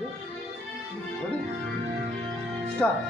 Ready? Start.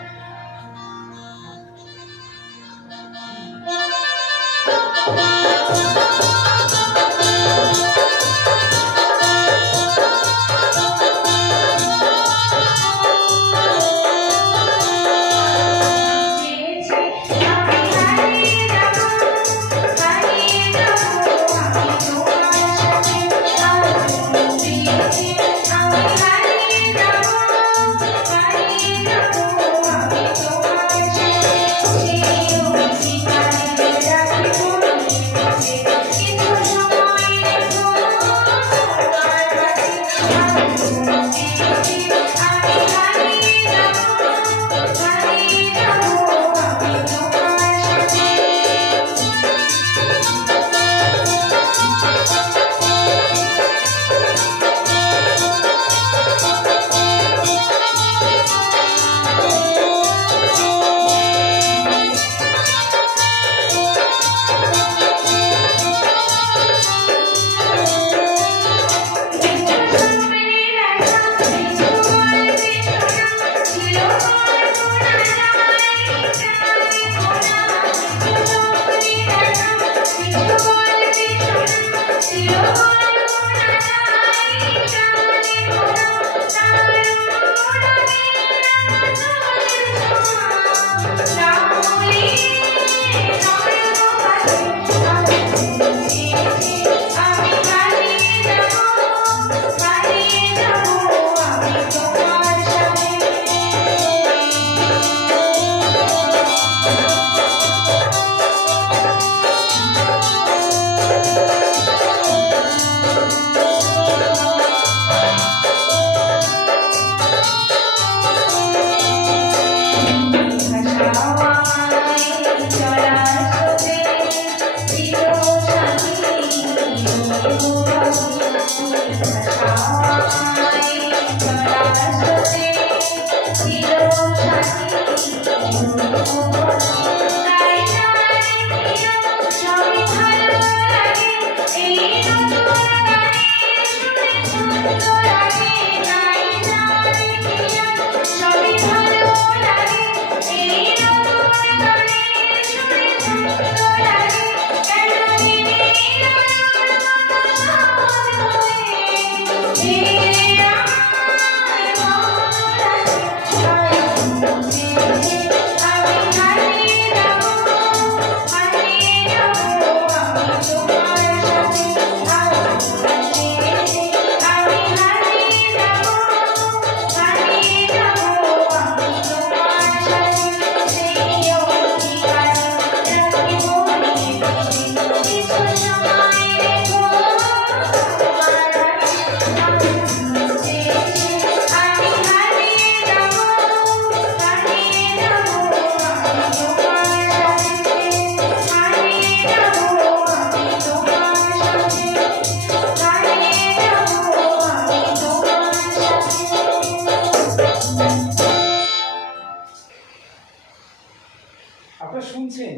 আপনারা শুনছেন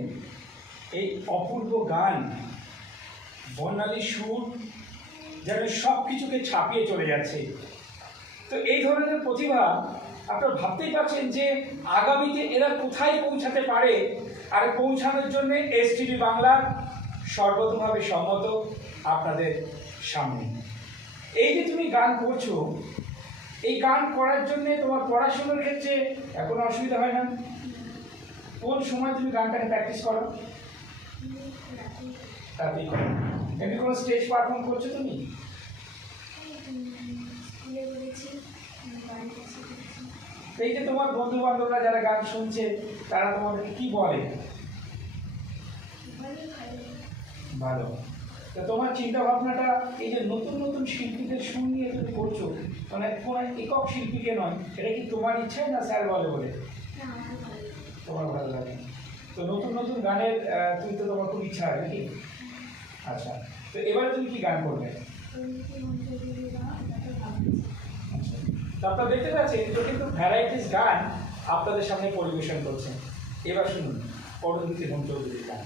এই অপূর্ব গান, বর্ণালী সুর যেন সব কিছুকে ছাপিয়ে চলে যাচ্ছে। তো এই ধরনের প্রতিভা আপনারা ভাবতেই পারছেন যে আগামীতে এরা কোথায় পৌঁছাতে পারে, আর পৌঁছানোর জন্য এসটিভি বাংলা সর্বতভাবে সম্মত আপনাদের সামনে। এই যে তুমি গান করছো, এই গান করার জন্য তোমার পড়াশোনার ক্ষেত্রে কোনো অসুবিধা হয় না? কোন সময় তুমি গানটাকে প্র্যাকটিস করো? তাতেই করো। এমনি কোনো স্টেজ পারফর্ম করছো তুমি? এই যে তোমার বন্ধু বান্ধবরা যারা গান শুনছে তারা তোমাদেরকে কি বলে? ভালো। তা তোমার চিন্তা ভাবনাটা এই যে নতুন নতুন শিল্পীদের সুর নিয়ে তুমি করছো, মানে কোনো একক শিল্পীকে নয়, এটা কি তোমার ইচ্ছাই না স্যার বলে বলে? তোমার ভালো লাগে। তো নতুন নতুন গানের তুমি তো তোমার খুব ইচ্ছা হয় নাকি? আচ্ছা, তো এবারে তুমি কি গান করবে? তো আপনারা দেখতে পাচ্ছেন এটা কিন্তু ভ্যারাইটিস গান আপনাদের সামনে পরিবেশন করছেন। এবার শুনুন পরমজিৎ চৌধুরীর গান।